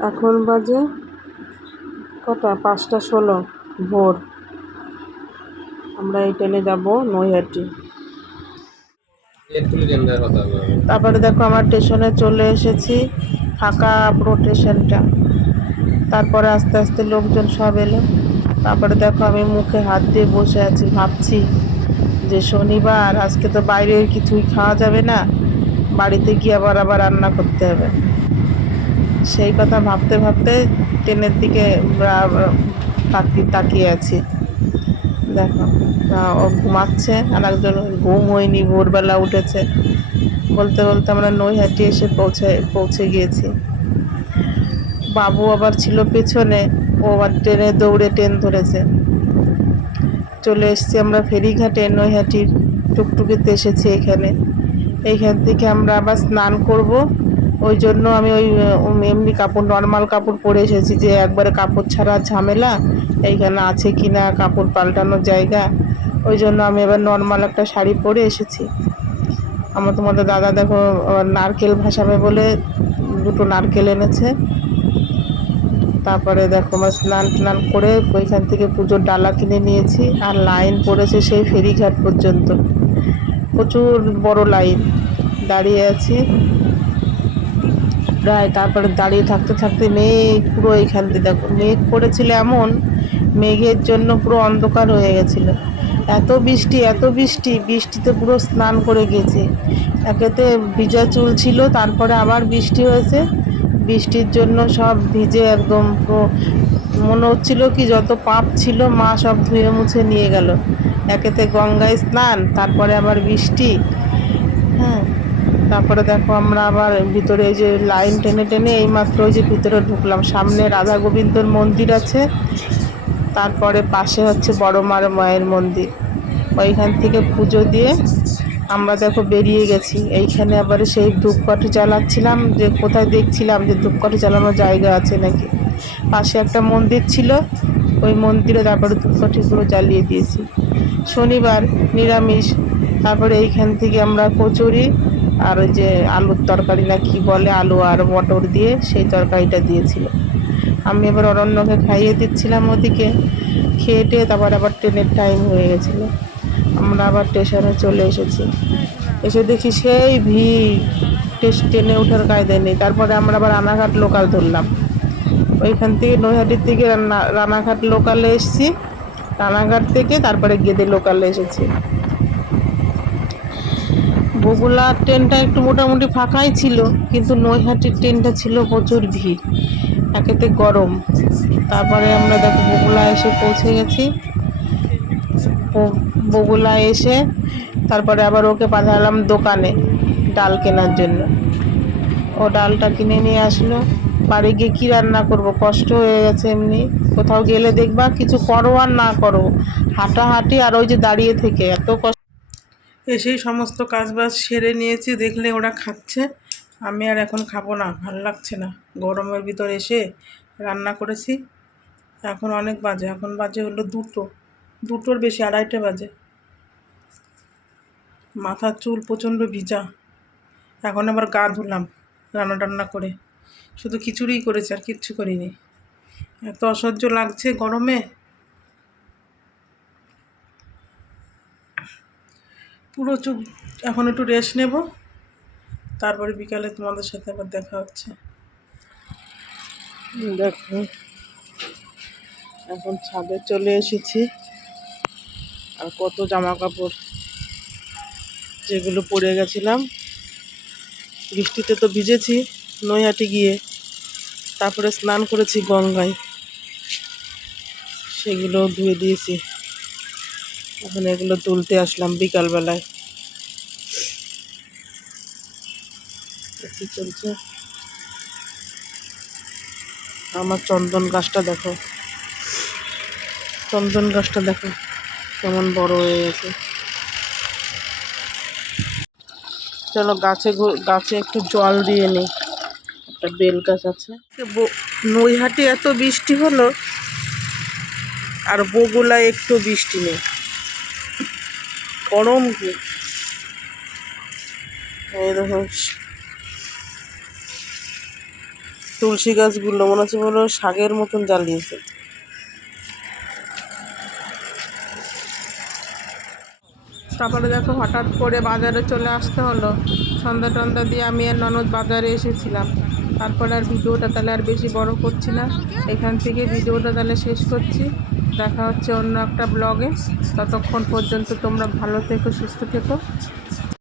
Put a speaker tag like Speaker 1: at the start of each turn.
Speaker 1: এখন বাজে কটা? পাঁচটা ষোলো ভোর। আমরা এই ট্রেনে যাব নৈহাটি। তারপরে দেখো আমার স্টেশনে চলে এসেছি ফাঁকা পুরো স্টেশনটা। তারপরে আস্তে আস্তে লোকজন সব এলো। তারপরে দেখো আমি মুখে হাত দিয়ে বসে আছি ভাবছি যে শনিবার আজকে তো বাইরে কিছুই খাওয়া যাবে না। বাড়িতে গিয়ে আবার আবার রান্না করতে হবে। সেই কথা ভাবতে ভাবতে ট্রেনের দিকে তাকিয়ে আছি। দেখো ও ঘুমাচ্ছে আর একজন ঘুম হয়নি, ভোরবেলা উঠেছে। বলতে বলতে আমরা নৈহাটি এসে পৌঁছে পৌঁছে গিয়েছি। বাবু আবার ছিল পেছনে, ও আবার ট্রেনে দৌড়ে ট্রেন ধরেছে। চলে এসেছি আমরা ফেরিঘাটে, নৈহাটির টুকটুকিতে এসেছি এখানে। এইখান থেকে আমরা আবার স্নান করব। ওই জন্য আমি ওই এমনি কাপড় নর্মাল কাপড় পরে এসেছি যে একবারে কাপড় ছাড়া ঝামেলা, এইখানে আছে কি না কাপড় পাল্টানোর জায়গা। ওই জন্য আমি এবার নর্মাল একটা শাড়ি পরে এসেছি। আমার তোমাদের দাদা দেখো নারকেল ভাসাবে বলে দুটো নারকেল এনেছে। তারপরে দেখো আমার স্নান টান করে ওইখান থেকে পুজোর ডালা কিনে নিয়েছি, আর লাইন পড়েছে সেই ফেরিঘাট পর্যন্ত। প্রচুর বড় লাইন। দাঁড়িয়ে আছি। প্রায় তারপরে দাঁড়িয়ে থাকতে থাকতে মেঘ পুরো এইখান দিয়ে দেখো, মেঘ পড়েছিল এমন, মেঘের জন্য পুরো অন্ধকার হয়ে গেছিল। এত বৃষ্টি এত বৃষ্টি, বৃষ্টিতে পুরো স্নান করে গেছি। একেতে ভিজা চুল ছিল, তারপরে আবার বৃষ্টি হয়েছে। বৃষ্টির জন্য সব ভিজে একদম পুরো, মনে হচ্ছিল কি যত পাপ ছিল, মা সব ধুয়ে মুছে নিয়ে গেল। একেতে গঙ্গায় স্নান, তারপরে আবার বৃষ্টি। হ্যাঁ। তারপরে দেখো আমরা আবার ভিতরে এই যে লাইন টেনে টেনে এইমাত্র ওই যে ভিতরে ঢুকলাম। সামনে রাধা গোবিন্দর মন্দির আছে, তারপরে পাশে হচ্ছে বড় মার মায়ের মন্দির। ওইখান থেকে পুজো দিয়ে আমরা দেখো বেরিয়ে গেছি। এইখানে আবার সেই ধূপকাঠি জ্বালাচ্ছিলাম, যে কোথায় দেখছিলাম যে ধূপকাঠি জ্বালানোর জায়গা আছে নাকি? পাশে একটা মন্দির ছিল, ওই মন্দিরে তারপরে ধূপকাঠিগুলো জ্বালিয়ে দিয়েছি। শনিবার নিরামিষ, তারপরে এইখান থেকে আমরা কচুরি আর ওই যে আলুর তরকারি না কি বলে, আলু আর মটর দিয়ে সেই তরকারিটা দিয়েছিল। আমি এবার অরণ্যকে খাইয়ে দিচ্ছিলাম ওদিকে। খেয়ে টেয়ে তারপর আবার ট্রেনের টাইম হয়ে গেছিল। আমরা আবার স্টেশনে চলে এসেছি। এসে দেখি সেই ভিড়। ট্রেনে ওঠার কায়দায় নেই। তারপরে আমরা আবার রানাঘাট লোকাল ধরলাম। ওইখান থেকে নৈহাটির থেকে রানাঘাট লোকালে এসেছি। রানাঘাট থেকে তারপরে গেদে লোকালে এসেছি। বগুলা ট্রেনটা একটু মোটামুটি ফাঁকাই ছিল, কিন্তু নৈহাটির ট্রেনটা ছিল প্রচুর ভিড়, একেতে গরম। তারপরে আমরা দেখো বগুলা এসে পৌঁছে গেছি। বগুলা এসে তারপরে আবার ওকে পাঠালাম দোকানে ডাল কেনার জন্য। ও ডালটা কিনে নিয়ে আসলো। বাড়ি গিয়ে কী রান্না করব? কষ্ট হয়ে গেছে এমনি। কোথাও গেলে দেখবা কিছু করো আর না করো। হাঁটাহাঁটি আর ওই যে দাঁড়িয়ে থেকে, এত কষ্ট। এসেই সমস্ত কাজবাজ সেরে নিয়েছি, দেখলে ওরা খাচ্ছে। আমি আর এখন খাব না, ভালো লাগছে না। গরমের ভিতর এসে রান্না করেছি। এখন অনেক বাজে, এখন বাজে হলো দুটো। দুটোর বেশি আড়াইটে বাজে। মাথার চুল প্রচণ্ড ভিজা। এখন আবার গা ধুলাম রান্না টান্না করে। শুধু খিচুড়িই করেছি, আর কিচ্ছু করিনি। এত অসহ্য লাগছে গরমে। পুরো চুপ, এখন একটু রেস্ট নেব। তারপরে বিকালে তোমাদের সাথে আবার দেখা হচ্ছে। দেখো, এখন ছাদে চলে এসেছি। আর কত জামা কাপড় যেগুলো পরে গেছিলাম। বৃষ্টিতে তো ভিজেছি নৈহাটি গিয়ে। তারপরে স্নান করেছি গঙ্গায়। সেগুলো ধুয়ে দিয়েছি। এখন এগুলো তুলতে আসলাম বিকালবেলায়। কি চলছে। আমার চন্দন গাছটা দেখো। চন্দন গাছটা দেখো, কেমন বড় হয়ে গেছে। চলো গাছে গাছে একটু জল দিয়ে নিই। একটা বেল গাছ আছে। নৈহাটি এত বৃষ্টি হলো, আর বগুলায় একটু বৃষ্টি নেই। গরম কি? এই দেখো। তুলসী গাছগুলো মনে হচ্ছে বলো শাকের মতন জ্বালিয়েছে। তারপরে দেখো হঠাৎ করে বাজারে চলে আসতে হলো। সন্ধ্যা টন্ধা দিয়ে আমি আর ননদ বাজারে এসেছিলাম। তারপরে আর ভিডিওটা তাহলে আর বেশি বড় করছি না। এখান থেকে ভিডিওটা তাহলে শেষ করছি। দেখা হচ্ছে অন্য একটা ব্লগে ততক্ষণ পর্যন্ত তোমরা ভালো থেকো, সুস্থ থেকো।